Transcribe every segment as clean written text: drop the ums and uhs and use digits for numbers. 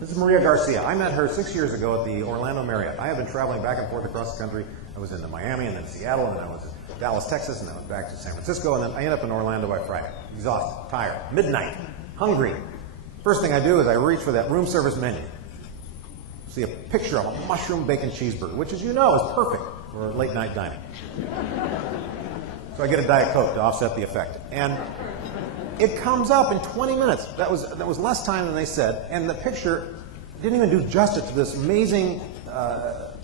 This is Maria Garcia. I met her 6 years ago at the Orlando Marriott. I have been traveling back and forth across the country. I was in Miami and then Seattle, and then I was in Dallas, Texas, and then I went back to San Francisco, and then I ended up in Orlando by Friday. Exhausted, tired, midnight, hungry. First thing I do is I reach for that room service menu. See a picture of a mushroom bacon cheeseburger, which, as you know, is perfect for late night dining. So I get a Diet Coke to offset the effect. And it comes up in 20 minutes. That was less time than they said, and the picture didn't even do justice to this amazing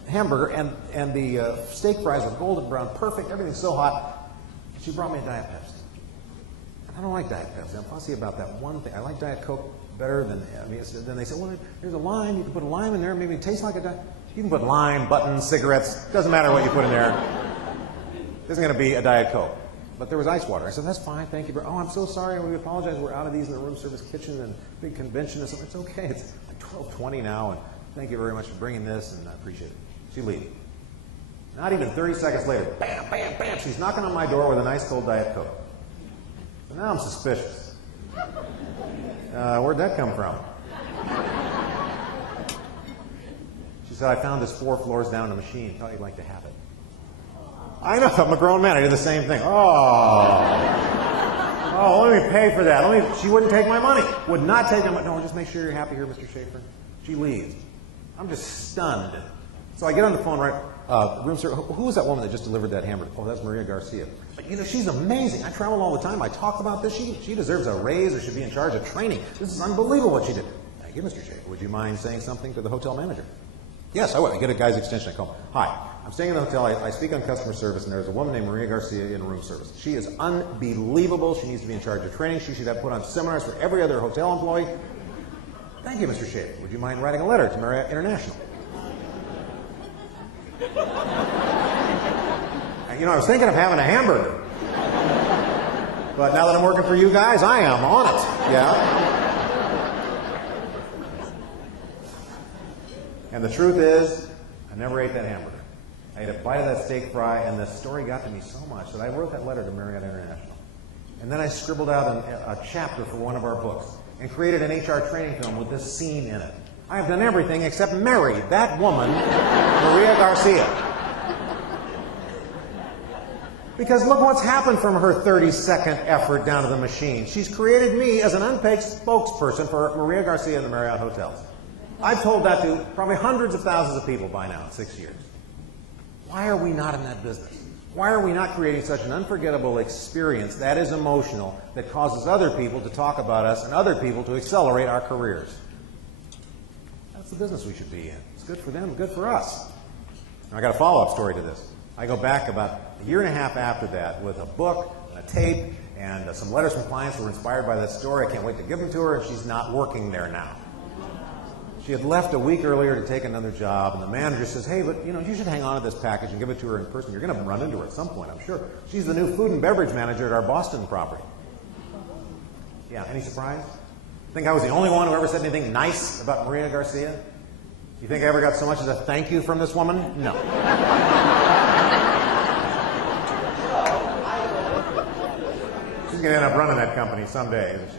hamburger, and the steak fries were golden brown, perfect, everything's so hot. She brought me a Diet Pepsi. I don't like Diet Pepsi. I'm fussy about that one thing. I like Diet Coke better than, then they said, well, here's a lime, you can put a lime in there, maybe it tastes like a Diet. You can put lime, buttons, cigarettes, doesn't matter what you put in there. There's going to be a Diet Coke. But there was ice water. I said, that's fine, thank you. Oh, I'm so sorry, we apologize, we're out of these in the room service kitchen and big convention and stuff. It's okay, it's like 12:20 now, and thank you very much for bringing this, and I appreciate it. She leaves. Not even 30 seconds later, bam, bam, bam, she's knocking on my door with a nice cold Diet Coke. So now I'm suspicious. Where'd that come from? She said, I found this 4 floors down in the machine. Thought you'd like to have it. I know, I'm a grown man. I did the same thing. Oh, let me pay for that. She wouldn't take my money. Would not take my money. No, just make sure you're happy here, Mr. Shafer. She leaves. I'm just stunned. So I get on the phone, right? Room service. Who was that woman that just delivered that hamburger? Oh, that's Maria Garcia. But, she's amazing. I travel all the time. I talk about this. She deserves a raise or should be in charge of training. This is unbelievable what she did. Thank you, Mr. Shafer. Would you mind saying something to the hotel manager? Yes, I would. I get a guy's extension. I call him. Hi, I'm staying in the hotel. I speak on customer service, and there's a woman named Maria Garcia in room service. She is unbelievable. She needs to be in charge of training. She should have put on seminars for every other hotel employee. Thank you, Mr. Shafer. Would you mind writing a letter to Marriott International? I was thinking of having a hamburger. But now that I'm working for you guys, I am on it. Yeah. And the truth is, I never ate that hamburger. I ate a bite of that steak fry, and the story got to me so much that I wrote that letter to Marriott International. And then I scribbled out a chapter for one of our books and created an HR training film with this scene in it. I have done everything except marry that woman, Maria Garcia. Because look what's happened from her 30-second effort down to the machine. She's created me as an unpaid spokesperson for Maria Garcia and the Marriott hotels. I've told that to probably hundreds of thousands of people by now in 6 years. Why are we not in that business? Why are we not creating such an unforgettable experience that is emotional, that causes other people to talk about us and other people to accelerate our careers? That's the business we should be in. It's good for them, good for us. Now, I got a follow-up story to this. I go back about a year and a half after that with a book and a tape and some letters from clients who were inspired by that story. I can't wait to give them to her, and she's not working there now. She had left a week earlier to take another job, and the manager says, hey, but you should hang on to this package and give it to her in person. You're going to run into her at some point, I'm sure. She's the new food and beverage manager at our Boston property. Yeah, any surprise? Think I was the only one who ever said anything nice about Maria Garcia? You think I ever got so much as a thank you from this woman? No. She's going to end up running that company someday, isn't she?